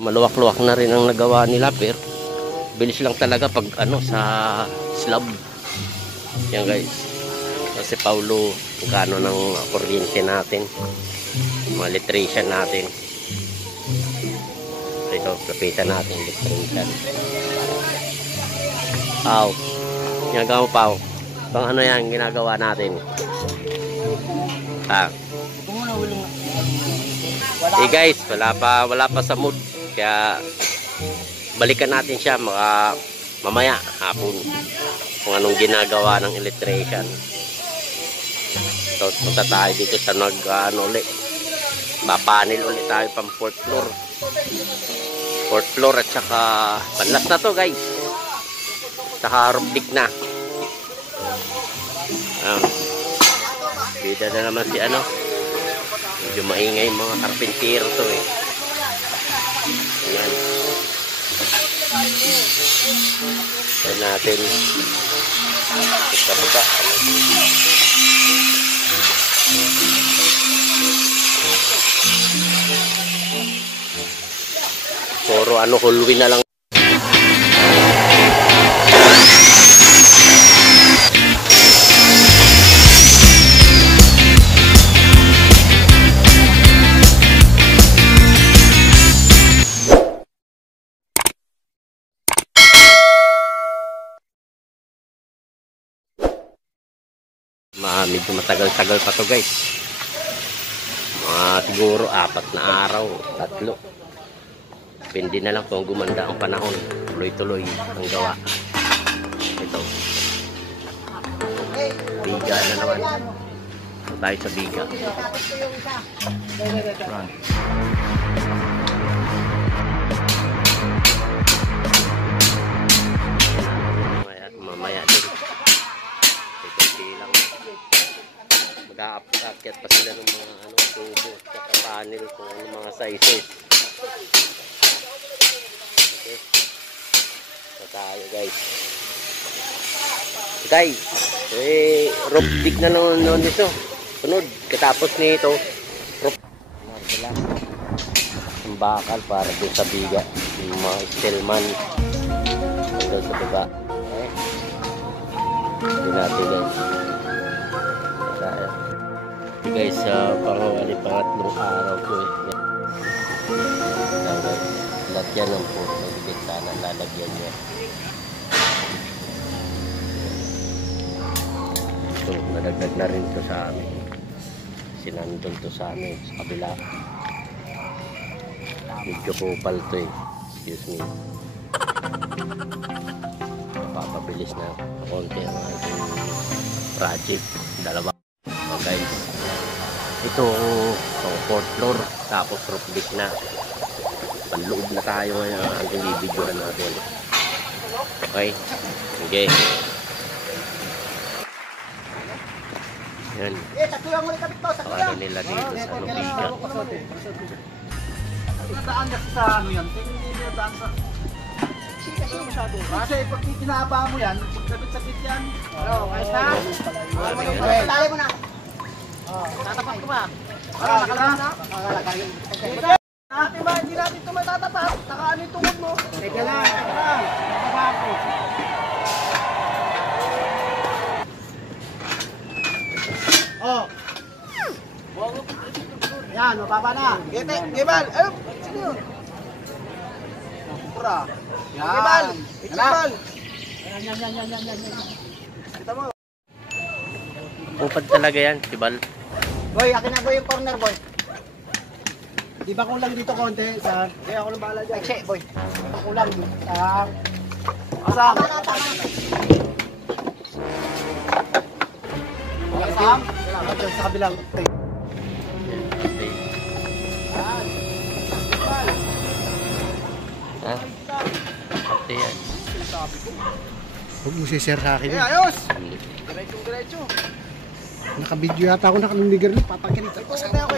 Maluwak-luwak na rin ang nagawa nila, pero bilis lang talaga pag sa slab. Yan guys. Kasi Paulo, kung ng kuryente natin, mga electrician natin. Ito, kapitan natin electrician. Pao. Ginagawa mo, Pao. Pang ano yan, ginagawa natin. Guys, wala pa sa mood. Kaya balikan natin siya mamaya hapon kung anong ginagawa ng electrician. So punta tayo dito sa ulit. Papanel ulit tayo pang 4th floor. 4th floor at saka panlas na to guys. Saka rublik na. Bida na naman si medyo maingay mga karpentero to eh. Ayan. Ayan natin. Buka-buka. Puro hulwi na lang. Medyo matagal-tagal pa to guys. Siguro 4 na araw, 3. Depende na lang kung gumanda ang panahon. Tuloy-tuloy ang gawa. Ito. Biga na naman. Tayo sa biga. Mamaya din. Mag-aakyat pa sila ng mga tubo at panel kung mga sizes. Okay. So tayo guys. Guys, rope dig na noon dito. Sunod, katapos nito, rope. Ang bakal para dun sa biga. Yung mga stillman. Hanggang sa baba. Okay. Hindi natin guys. Guys, pangatlong araw ko eh. Lahat yan ang po. Nagigit sana lalagyan niya. So, nadagdag na rin to sa amin. Sinandol to sa amin sa kabila. Medyo kupal to eh. Excuse me. Papabilis na konti ang ating project. Dalawa. Guys, ito 4th floor tapos roof deck na. Panloob na tayo ngayon ang i-videoan natin. Okay, sige. Yan. Ano nila dito sa Nubiga. Nadaan kasi sa yan. Hindi nadaan sa... Kasi pag kinaba mo yan, sabit-sabit yan. Ayos na? Tali mo na. Tatapat ko ba? Nakalagay na? Nakalagay. Natin ba? Hindi natin ito matatapat. Nakaano yung tungod mo? Teka lang. Nakaba ako. Yan, mababa na. Gibal. Ayun. Sino yun? Pura. Gibal. Gibal. Yan. Kita mo. Upad talaga yan, Gibal. Boy, akin na boy yung corner boy. Di ba kulang dito konti? Saan? Kaya ako lang bahala dyan. Check boy. Kulang dito. Saan? Asam. Asam. Sa kabilang. Ha? Pati yan. Huwag mo share sa akin. Ayos! Diretso. Naka-video yata ako, naka-nunigar lang. Papagkalitan ko sa ako.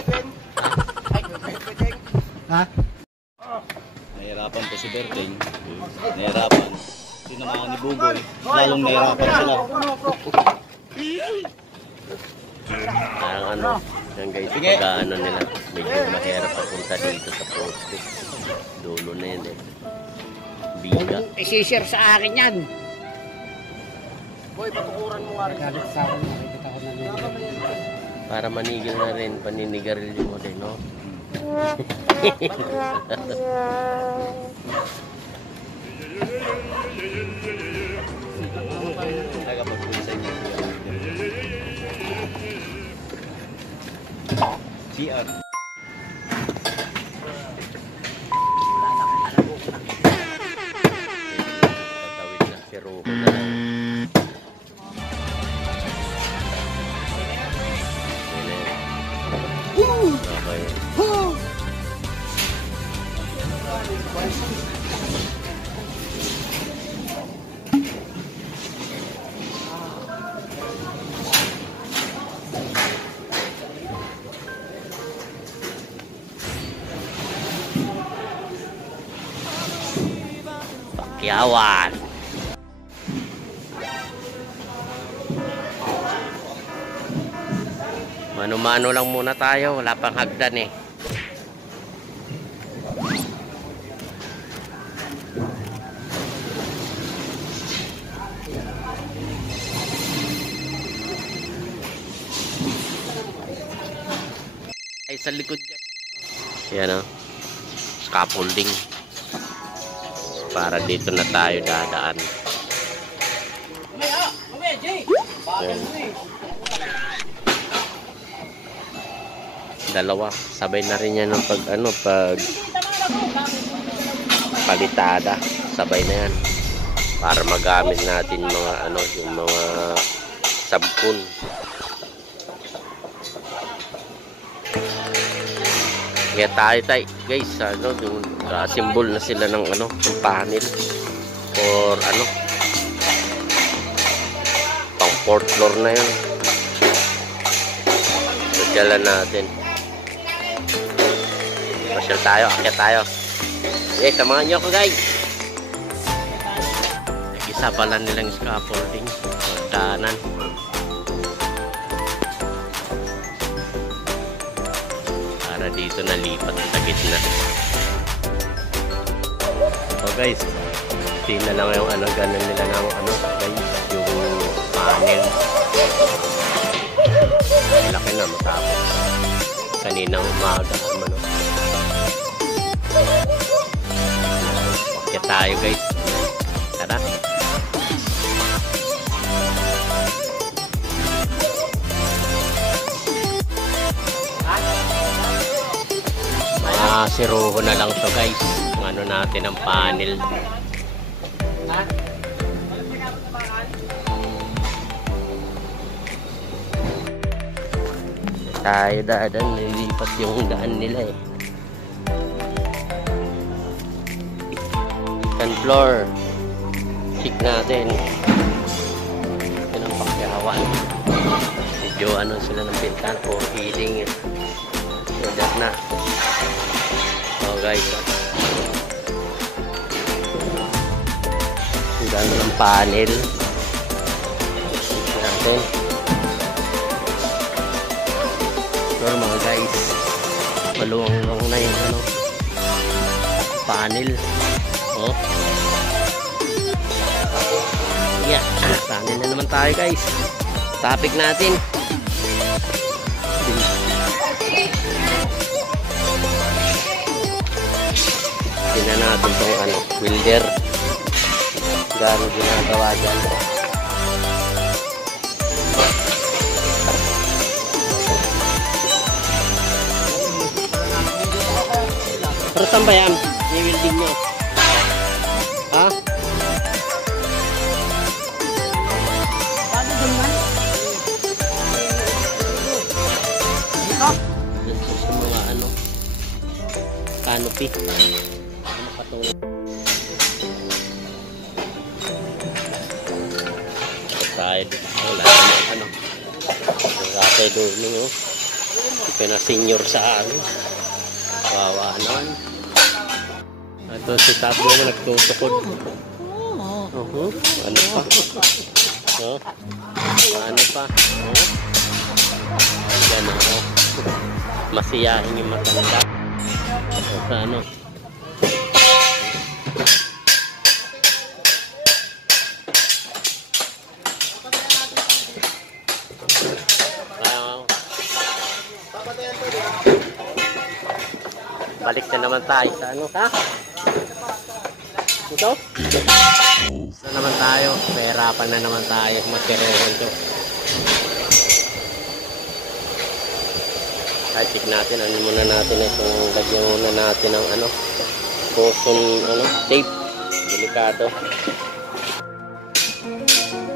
Ha? Nahirapan po si Berting. Nahirapan. Ito naman ni Bugoy. Lalong nahirapan sila. Parang ano, yan guys, pag ano nila, medyo mahirap papunta dito sa poste. Dulo na yan eh. Biga. I-share sa akin yan. Boy, patukuran mo nga rin. Galit sa akin, nakikita ko na nila. Para manigil na rin, paninigarilyo mo din, no? Nagapagpunsa niyo. CR. Tatawid na, si Rojo na lang. Okay. Pakyawan. Mano-mano lang muna tayo, wala pang hagdan eh. Ay, sa likod yan. Yan o. Scaffolding. Para dito na tayo dadaan. Yan. Dalawa, sabay na rin yan ng pag palitada, sabay na yan para magamit natin mga yung mga sabkon. Kaya tayo guys, yung symbol na sila ng ng panel or pang 4th floor na yun. Jalan natin. Pasyal tayo, akyat tayo. Samahan nyo ako guys. Isa pala nilang scaffolding. Magdaanan. Para dito nalipat sa gitna. So guys, tingnan lang yung ganun nila ng guys, yung panel. Laki na matapos. Kaninang umaga Kaya tayo guys. Tara. Si Rojo na lang to guys. Natin ang panel. Tayo daan, nilipat yung daan nila eh. Second floor. Check natin. Yan ang pakyawan. Medyo sila ng pintan po. Healing. So that na. So guys. Ang gano'n ng panel. Check natin. Mga guys, maluwang na yung panel. Oh, yeah, panel na naman tayo guys. Topic natin. Tingnan natin itong welder. Gano'n ginagawa dyan. Pero saan ba yan? I-welding nyo. Ha? Paano dun man? Dito? Dito sa mga canopy. Makatulog. Tayo dito. Wala naman Nakatay doon. Ito na senior sa Wawa naman. Ito si Tapo mo nagtutukod. Ano pa? Ano pa? Ayan o. Masiyahin yung matanda. Sa ano. Balik na naman tayo sa ano, ha? Ito? Na naman tayo. Pahirapan na naman tayo. Magkiroon to. Ay, check natin. Ano muna natin itong lagyan muna natin ng ano, cushion, ano, tape. Delikado.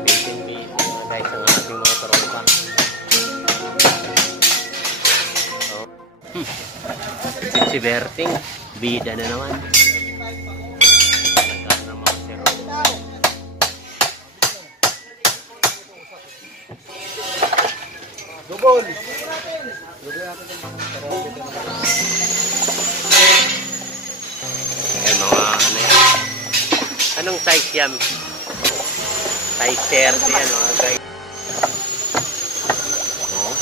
Busy mga guys ang ating mga tropa. Oh. Si Berting, bida na naman. Nagkaroon ng mga siro. Dubol. Ay, mga ano yan. Anong size yan? Size 30 yan mga guys. Oh.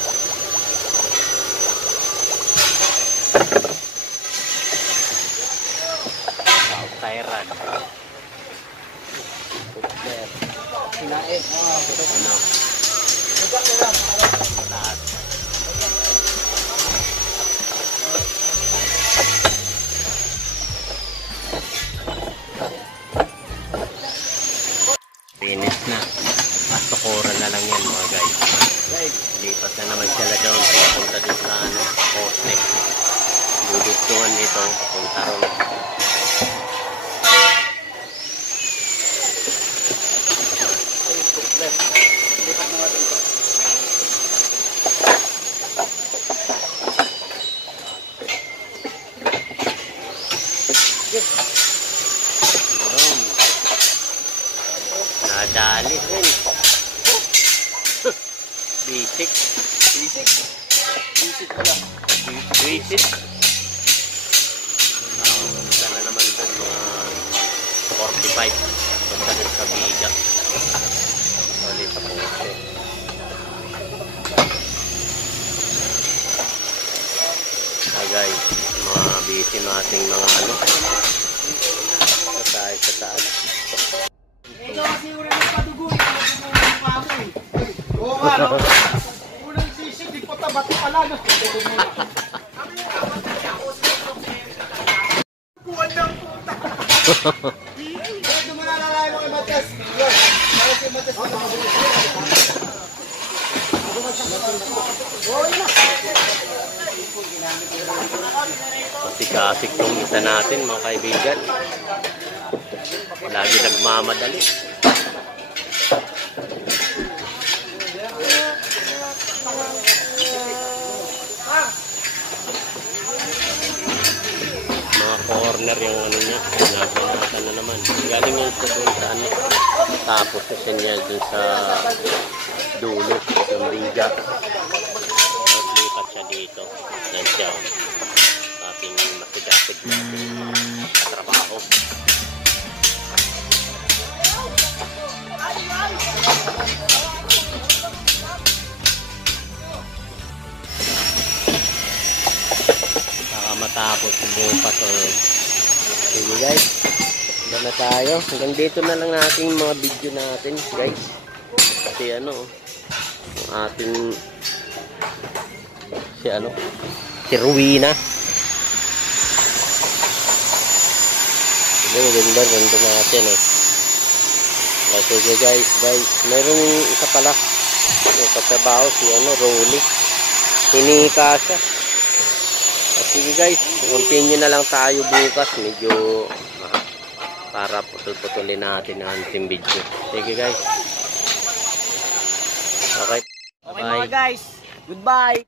Kairan. Putler. Sinain. Ano? Taas. Finish na. Pasukuran na lang yan mga guys. Lipat na naman sila doon. Papunta din sa ano, poste. Dudugtungan dito. Papunta ron. Nadali rin. Bisik. Bisik. Bisik pala. Bisik. Sana naman doon mga 45. Basta doon sa biga. Bali sa poste. Guys, mga busy nating mga ano. Sa taas. Ito kasi ura ng padugo. Oo nga, no? Unang sisig, di po tabat pala. Buwan ng puta. Ito mo nalalay mo kay Mates. Yun. Para si Mates na makabulit. Kasik-kasik tong isa natin mga kaibigan. Lagi nagmamadali. Mga corner yung ano niya. Nasa na naman. Galing yung sa doon sa ano. Tapos sa sinyal doon sa dulo. Yung biga. Tapos lipat siya dito. Yan siya. Ating masigasig natin katrabaho. Baka matapos bukas o. Sige guys, doon na tayo. Hanggang dito na lang natin yung mga video natin guys. Kasi ano, ating si Rowena. Sige, ganda natin eh. Sige guys, mayroong isa pala yung katrabaho si Rolly, hinika siya. At sige guys, continue na lang tayo bukas, medyo para putol-putulin natin ang ating video. Sige guys, okay, Okay mga guys, goodbye.